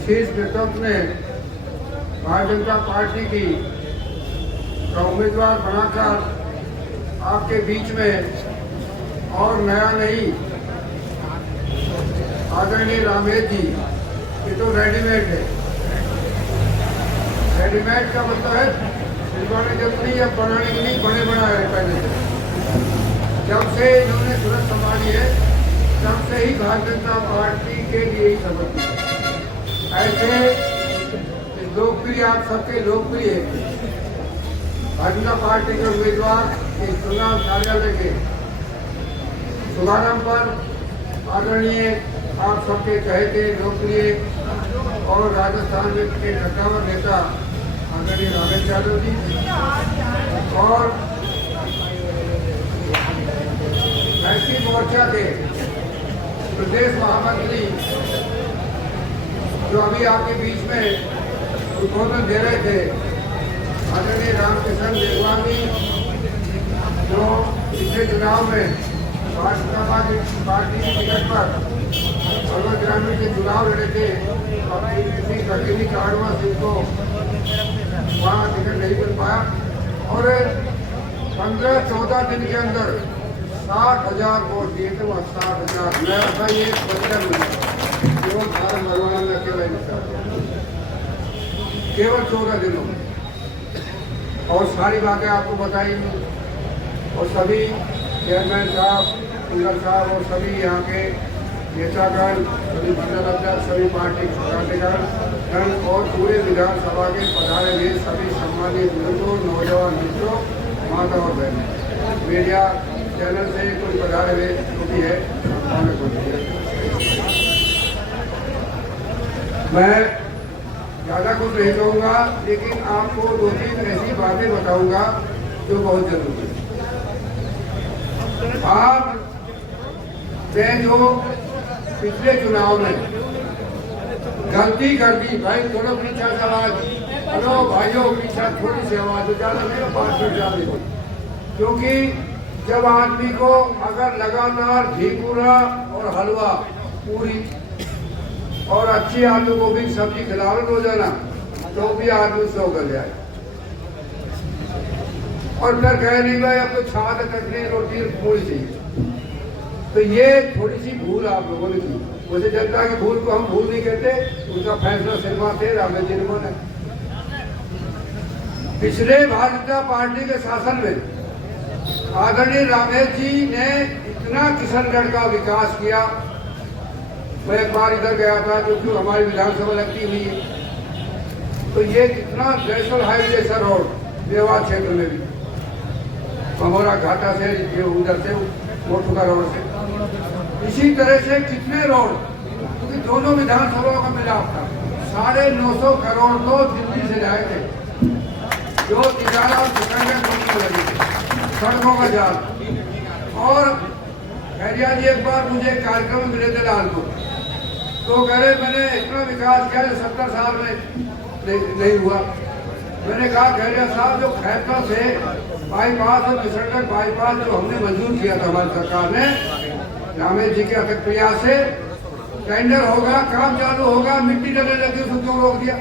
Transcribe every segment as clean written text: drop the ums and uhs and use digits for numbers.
शीर्ष नेतृत्व ने भारतीय जनता पार्टी की का उम्मीदवार बनाकर आपके बीच में और नया नहीं आदरणीय रामेश जी, ये तो रेडीमेड है। रेडीमेड का मतलब है सिलवाने जब नहीं, अब बनाने की नहीं, बने बनाया है पहले से। जब से इन्होंने सूरत संभाली है तब से ही भारतीय जनता पार्टी के लिए ही समर्पित है। ऐसे लोकप्रिय, आप सबके लोकप्रिय भारतीय जनता पार्टी के उम्मीदवार इस चुनाव कार्यालय के शुभारंभ पर आदरणीय आप सबके कहते लोकप्रिय और राजस्थान के कद्दावर नेता आदरणीय रामेश यादव जी और ऐसी मोर्चा के प्रदेश महामंत्री जो अभी आपके बीच में उद्बोधन दे रहे थे, आदरणीय रामकिशन देववानी, जो पिछले चुनाव में भाजपा पार्टी की टिकट पर अलवर ग्रामीण के चुनाव लड़े थे, किसी कठिनी कारणवश इनको वहाँ टिकट नहीं मिल पाया और 15-14 दिन के अंदर 60,000 वोट दिए थे। वह 60,000 मैं ऐसा ये बचन केवल फार्म भरवाना में केवल 14 दिनों में, और सारी बातें आपको बताई और सभी चेयरमैन साहब, कुल्लर साहब और सभी यहाँ के नेतागण, सभी मंडल अध्यक्ष, सभी पार्टी पदाधिकारी और पूरे विधानसभा के पधारे हुए सभी सम्मानित बुजुर्गों, नौजवान मित्रों, माता और बहनों, मीडिया चैनल से कोई पधारे हुए जो भी है, मैं ज़्यादा कुछ नहीं कहूँगा, लेकिन आपको 2-3 ऐसी बातें बताऊँगा जो बहुत जरूरी है। आप जो पिछले चुनाव में गलती कर दी, भाई थोड़ा पीछा से आवाज, हेलो भाइयों पीछा थोड़ी सी आवाज हो, ज़्यादा नहीं, 5 मिनट ज़्यादा हो, क्योंकि जब आदमी को अगर लगातार घीपुरा और हलवा पूरी और अच्छी आलू गोभी की सब्जी खिलावट हो जाना तो भी आदमी सो कर जाए और फिर कह नहीं भाई अब तो छाछ चटनी रोटी पूरी चाहिए। तो ये थोड़ी सी भूल आप लोगों ने की। वैसे जनता की भूल को हम भूल नहीं कहते, उनका फैसला सिनेमा थे रामेश जी ने। पिछले भारतीय जनता पार्टी के शासन में आदरणीय रामेश जी ने इतना किशनगढ़ का विकास किया। मैं एक बार इधर गया था क्योंकि हमारी विधानसभा लगती हुई है, तो ये कितना नेशनल हाईवे जैसा रोड मेवाड़ क्षेत्र में भी, ममोरा घाटा से उधर से मोटुका रोड से, इसी तरह से कितने रोड, क्योंकि दोनों विधानसभाओं का मिलाप था। 950 करोड़ तो दिल्ली से लाए थे, जो तिजारा और सड़कों का जाल। और खैरिया जी एक बार मुझे कार्यक्रम में मिले थे लालपुर, तो कह रहे मैंने इतना विकास किया जो 70 साल में नहीं हुआ। मैंने कहा खैरिया साहब, जो खैरता से बाईपास और किशनगढ़ बाईपास जो हमने मंजूर किया था हमारी सरकार ने, रामेश जी के अथक प्रयास से, टेंडर होगा, काम चालू होगा, मिट्टी डलने लगी, उसको क्यों रोक दिया?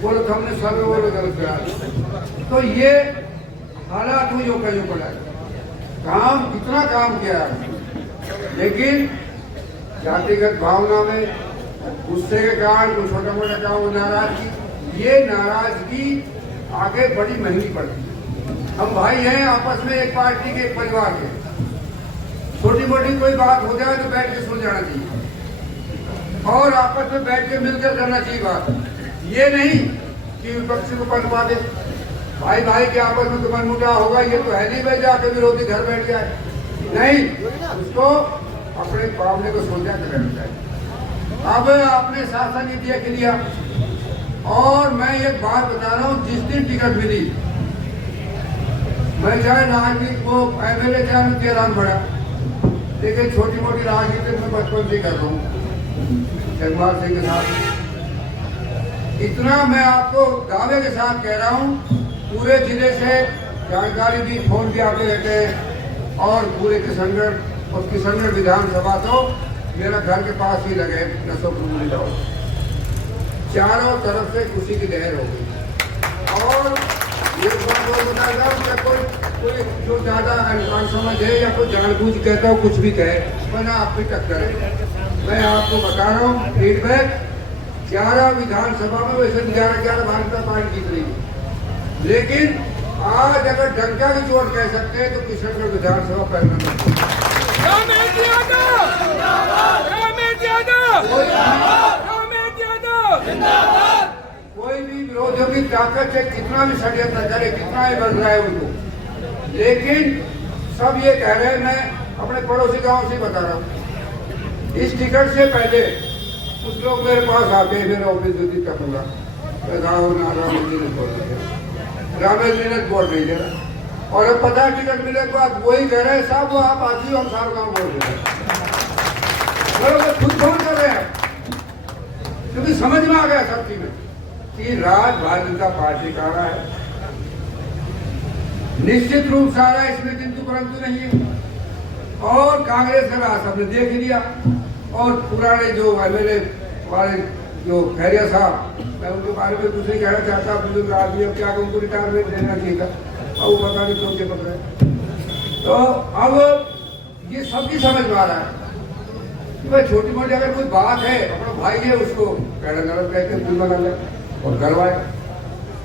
बोलो हमने सर्वे बोलो गलत किया। तो ये हालात हुई जो कहीं पड़ा है, काम कितना काम किया है, लेकिन जातिगत भावना में गुस्से के कारण कुछ छोटा मोटा काम नाराजगी, ये नाराजगी आगे बड़ी महंगी पड़ती है। हम भाई हैं, आपस में एक पार्टी के, एक परिवार के, छोटी मोटी कोई बात हो जाए तो बैठ के सुलझाना चाहिए और आपस में बैठ के मिलकर करना चाहिए बात। ये नहीं कि विपक्ष को पनपा दे, भाई भाई के आपस में तो मनमुटाव होगा, ये तो है नहीं भाई जाके विरोधी घर बैठ जाए, नहीं, उसको अपने मामले को सोचा कर रहना चाहिए। अब आपने शासन नीति के लिया, और मैं एक बात बता रहा हूँ, जिस दिन टिकट मिली, मैं चाहे राजनीति को एमएलए चाहे मैं 13 बढ़ा, लेकिन छोटी मोटी राजनीति में बचपन से कर रहा हूँ जगवाल सिंह के साथ। इतना मैं आपको दावे के साथ कह रहा हूँ, पूरे जिले से जानकारी दी, फोन भी आते रहते हैं, और पूरे किशनगढ़ और किशनगढ़ विधानसभा तो मेरा घर के पास ही लगे, नसोपुर जाओ, चारों तरफ से खुशी की लहर हो गई। और एक बात और बताता हूँ कि कोई जो ज़्यादा अनकान समझ है या कोई जानबूझ कहता हो कुछ भी कहे, वरना आप भी टक्कर है। मैं आपको बता रहा हूँ फीडबैक, 11 विधानसभा में वैसे 11 भाजपा पार्टी जीत रही है, लेकिन आज अगर डंका की चोट कह सकते हैं तो किशनगढ़ विधानसभा परिणाम कोई भी विरोधियों की ताकत से कितना भी षड्यंत्र करे, कितना ही बढ़ रहा है उनको, लेकिन सब ये कह रहे हैं। मैं अपने पड़ोसी गांव से बता रहा हूँ, इस टिकट से पहले कुछ लोग मेरे पास आते हैं, मेरे ऑफिस में करूँगा रामेश मिनट बोल रही है, और अब पता टिकट मिले के बाद वही कह रहे हैं साहब वो आप आती हो, हम सारे गाँव बोल रहे हैं, खुद फोन कर रहे हैं, क्योंकि समझ में आ गया सब चीज कि राज भारतीय जनता पार्टी का रहा है, निश्चित रूप से आ रहा है, इसमें किंतु परंतु नहीं है। और कांग्रेस का राज सबने देख लिया, और पुराने जो एमएलए वाले जो खैरिया साहब, मैं उनके बारे में कुछ नहीं कहना चाहता, बुजुर्ग आदमी, अब क्या उनको रिटायरमेंट देना चाहिए था, और वो पता नहीं क्यों के पकड़े। तो अब ये सबकी समझ में आ रहा है कि भाई छोटी मोटी अगर कोई बात है, अपना भाई है, उसको गलत कहकर दिल बना ले और करवाए।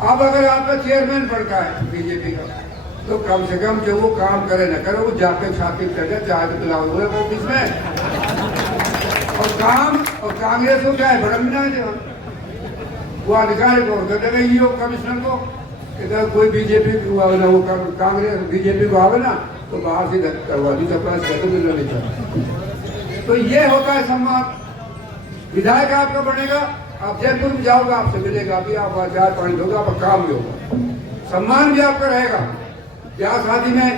अब अगर आपका चेयरमैन बनता है बीजेपी का, तो कम से कम जो वो काम करे न करे, वो जाके छाती कर जाए, चाय तो पिलाओ हुए ऑफिस में, और काम और कांग्रेस को क्या है भड़कना है, वो अधिकारी को कर देगा ईओ कमिश्नर को, कोई बीजेपी को आवे ना, वो कांग्रेस बीजेपी को आवे ना, तो बाहर से करवा दी मिलना नहीं चाहता। तो ये होता है सम्मान। विधायक आपका बनेगा, आप जयपुर में जाओगे, आपसे मिलेगा, अभी आप चाय पानी होगा, आपका काम भी होगा, सम्मान भी आपका रहेगा। ब्याह शादी में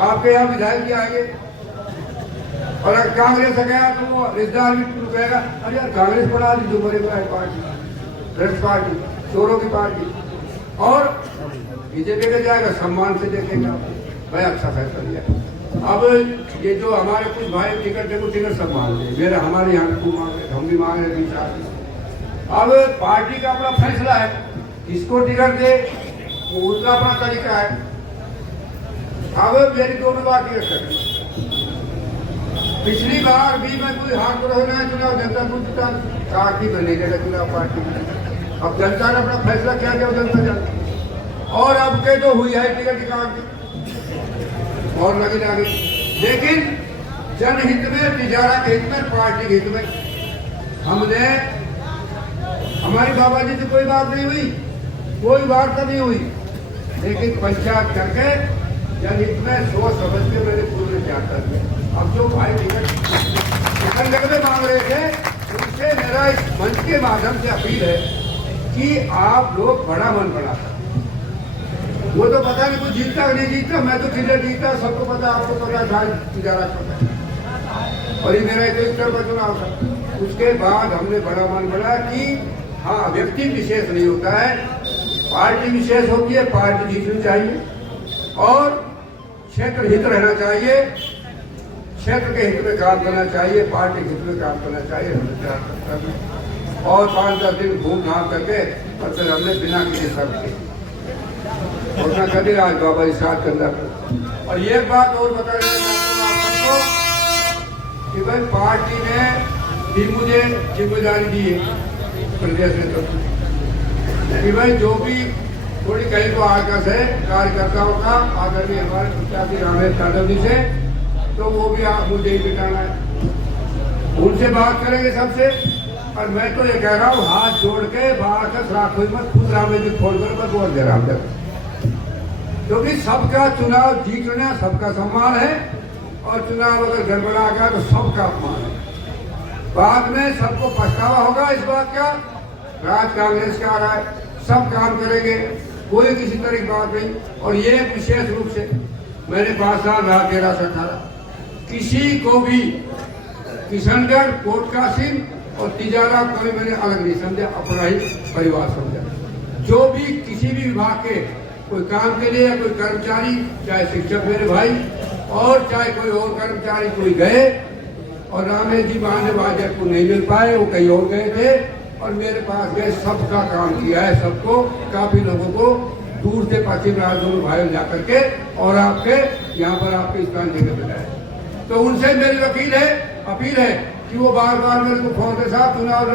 आपके यहाँ विधायक भी आएंगे, और अगर कांग्रेस से गया तो वो रिश्तेदार भी कहेगा, अरे यार कांग्रेस बढ़ा दी, जो बड़े बड़े पार्टी, भ्रष्ट पार्टी, चोरों की पार्टी। और बीजेपी में जाएगा, सम्मान से देखेगा, भाई अच्छा फैसला लिया। अब ये जो हमारे कुछ भाई टिकट देखो, टिकट सब मांग रहे, मेरा हमारे यहाँ को मांग रहे, हम भी मांग रहे 20 आदमी। अब पार्टी का अपना फैसला है, किसको टिकट दे, वो उनका अपना तरीका है। अब मेरी दोनों बात टिकट कर, पिछली बार भी मैं कोई हाथ को रहना चुनाव, जनता को पार्टी बनेगा चुनाव पार्टी में। अब जनता ने अपना फैसला क्या किया, जनता जानती, और अब के तो हुई है टिकट निकाल और लगे जागे, लेकिन जनहित में, तिजारा के हित में, पार्टी के हित में हमने, हमारी बाबा जी से कोई बात नहीं हुई, कोई वार्ता नहीं हुई, लेकिन पंचायत करके जनहित में सोच समझ के मैंने पूरे चाहता था। अब जो भाई टिकट लगने मांग रहे थे, उनसे मेरा इस मंच के माध्यम से अपील है कि आप लोग बड़ा मन बढ़ाता, वो तो पता नहीं कुछ जीतता नहीं जीतता, मैं तो किले जीतता, सबको पता, आपको पता, तिजारा पता, और ये मेरा तो इस तरह का चुनाव था। उसके बाद हमने बड़ा मन बढ़ा कि हाँ, व्यक्ति विशेष नहीं होता है, पार्टी विशेष होती है, पार्टी जीतनी चाहिए और क्षेत्र हित रहना चाहिए, क्षेत्र के हित में काम करना चाहिए, पार्टी के हित में काम करना चाहिए, हमने और 5-10 दिन घूम घाम करके, और फिर हमने बिना किसी शर्त के घोषणा कर दी आज बाबा जी साथ करना। और ये बात और बता रहे आपको कि भाई पार्टी ने भी मुझे जिम्मेदारी दी है प्रदेश में, तो कि भाई जो भी थोड़ी कहीं को आकर्ष है कार्यकर्ताओं का, आदरणीय हमारे प्रत्याशी रामेश यादव जी से, तो वो भी आप मुझे ही बिठाना है, उनसे बात करेंगे सबसे। और मैं तो ये कह रहा हूँ, हाथ जोड़ के बाहर का राखो मत, खुद रामेश जी खोल कर मैं बोल दे रहा हूँ, क्योंकि सबका चुनाव जीतना सबका सम्मान है, और चुनाव अगर गड़बड़ा गया तो सबका अपमान है। बाद में सबको पछतावा होगा इस बात का, राज कांग्रेस का आ रहा है, सब काम करेंगे, कोई किसी तरह की बात नहीं। और ये विशेष रूप से मैंने 5 साल रहा, 13 से 18, किसी को भी किशनगढ़, कोट कासिम और तिजारा कभी मैंने अलग नहीं समझा, अपना ही परिवार समझा। जो भी किसी भी विभाग के कोई काम के लिए, कोई कर्मचारी, चाहे शिक्षक मेरे भाई और चाहे कोई और कर्मचारी कोई गए, और रामेश जी महानवाजक को नहीं मिल पाए, वो कहीं और गए थे, और मेरे पास गए, सबका काम किया है, सबको, काफी लोगों को दूर से पश्चिम राज्य दोनों भाई जा करके और आपके यहाँ पर आपके स्थान देकर बताया। तो उनसे मेरी अपील है कि वो बार बार मेरे को फोन के साथ चुनाव